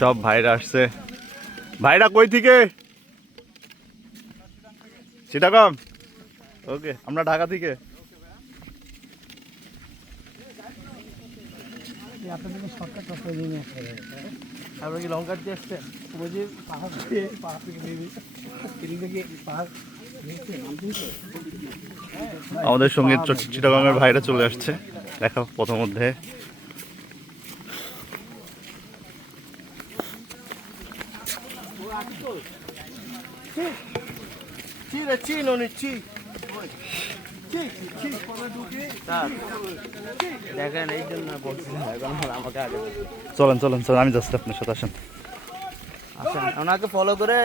সব ভাইরা আসছে। ভাইরা কই থেকে? চিটাগং। ওকে, আমরা ঢাকা থেকে। আপনার কি লঙ্কা দিয়ে আসছেন? পাহাড় আমাদের সঙ্গে চিটাগংয়ের ভাইরা চলে আসছে। দেখা প্রথম মধ্যে দেখেন এই জন্য বলছিলাম এখন আমাকে আগে চলেন চলেন চলেন, আমি যাচ্ছি আপনার সাথে। আসেন আসেন, ওনাকে ফলো করে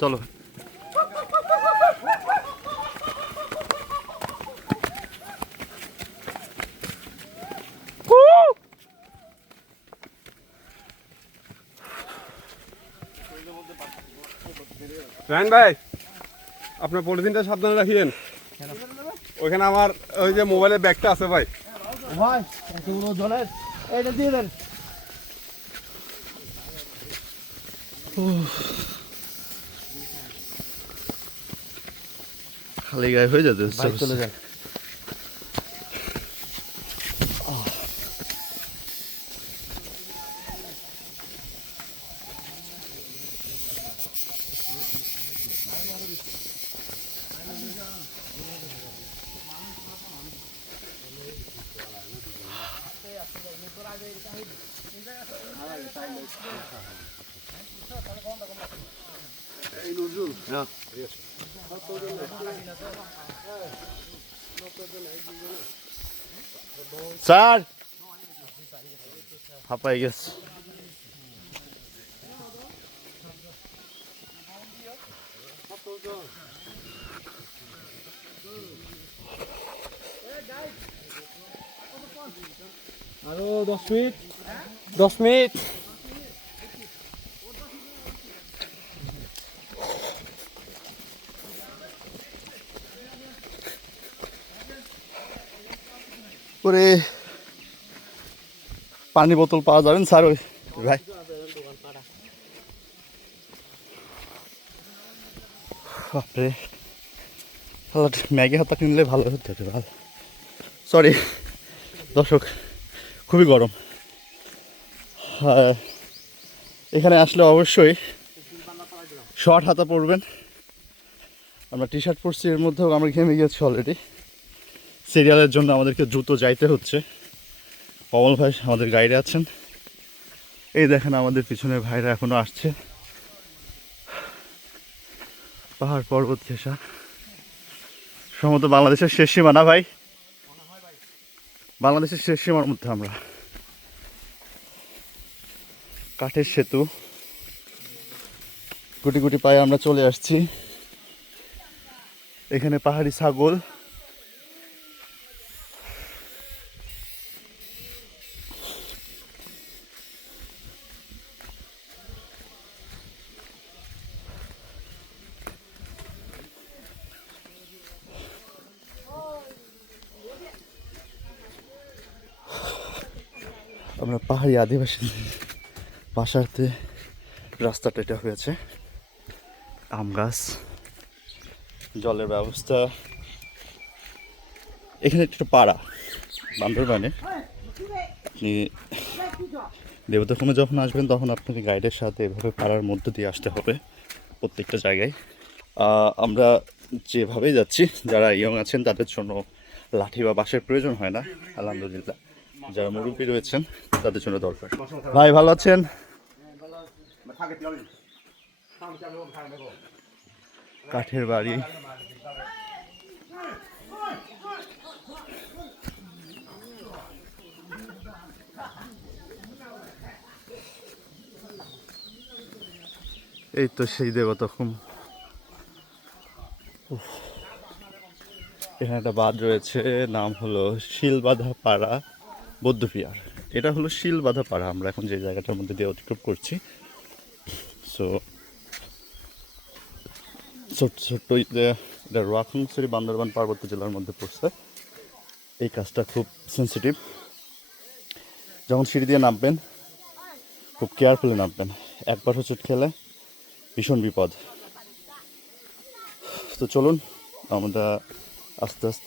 চলো। রায়ন ভাই, আপনার পলিথিনটা সাবধানে রাখিয়েন। ওইখানে আমার ওই যে মোবাইলের ব্যাগটা আছে ভাই। ভাই এতগুলো জলের এটা দিয়ে দেন। খালি গায়ে হয়ে যাচ্ছে। চলে যান। স্যার হাঁপাই গেছে। আরো 10 মিনিট, 10 মিনিট। ওরে পানি বোতল পাওয়া যাবেন স্যার? ওই ভাই বাপরে, ম্যাগি হাতা কিনলে ভালো হতে ভালো। সরি দর্শক, খুবই গরম। এখানে আসলে অবশ্যই শর্ট হাতা পরবেন। আমরা টি শার্ট পরছি, এর মধ্যেও আমরা ঘেমে গেছি অলরেডি। সিরিয়ালের জন্য আমাদেরকে দ্রুত যাইতে হচ্ছে। কমল ভাই আমাদের গাইডে আছেন। এই দেখেন আমাদের পিছনে ভাইরা এখনো আসছে। পাহাড় পর্বত ঘেঁষা, সম্ভবত বাংলাদেশের শেষ সীমা না ভাই? বাংলাদেশের শেষ সীমার মধ্যে আমরা। কাঠের সেতু, গুটি গুটি পায়ে আমরা চলে আসছি। এখানে পাহাড়ি ছাগল, আমরা পাহাড়ি আদিবাসী বাসাতে রাস্তাটা এটা হয়েছে। আম গাছ, জলের ব্যবস্থা। এখানে একটা পাড়া বান্দরবানে। আপনি দেবতাখুমে যখন আসবেন তখন আপনাকে গাইডের সাথে এভাবে পাড়ার মধ্য দিয়ে আসতে হবে প্রত্যেকটা জায়গায়। আমরা যেভাবেই যাচ্ছি, যারা ইয়ং আছেন তাদের জন্য লাঠি বা বাঁশের প্রয়োজন হয় না আলহামদুলিল্লাহ। যারা মুরব্বী রয়েছেন তাদের জন্য দরকার। ভাই ভালো আছেন? কাঠের বাড়ি, এই তো সেই দেবতাখুম। এখানে একটা বাঁধ রয়েছে, নাম হলো শিলবাঁধা পাড়া বৌদ্ধবিহার। এটা হলো শিলবাঁধা পাড়া, আমরা এখন যে জায়গাটার মধ্যে দিয়ে অতিক্রম করছি। সো ছোট্ট ছোট্ট এটা রোয়াখালী বান্দরবান পার্বত্য জেলার মধ্যে পড়ছে। এই কাজটা খুব সেন্সিটিভ। যখন সিঁড়ি দিয়ে নামবেন খুব কেয়ারফুলি নামবেন, একবার হোঁচট খেলে ভীষণ বিপদ। তো চলুন আমরা আস্তে আস্তে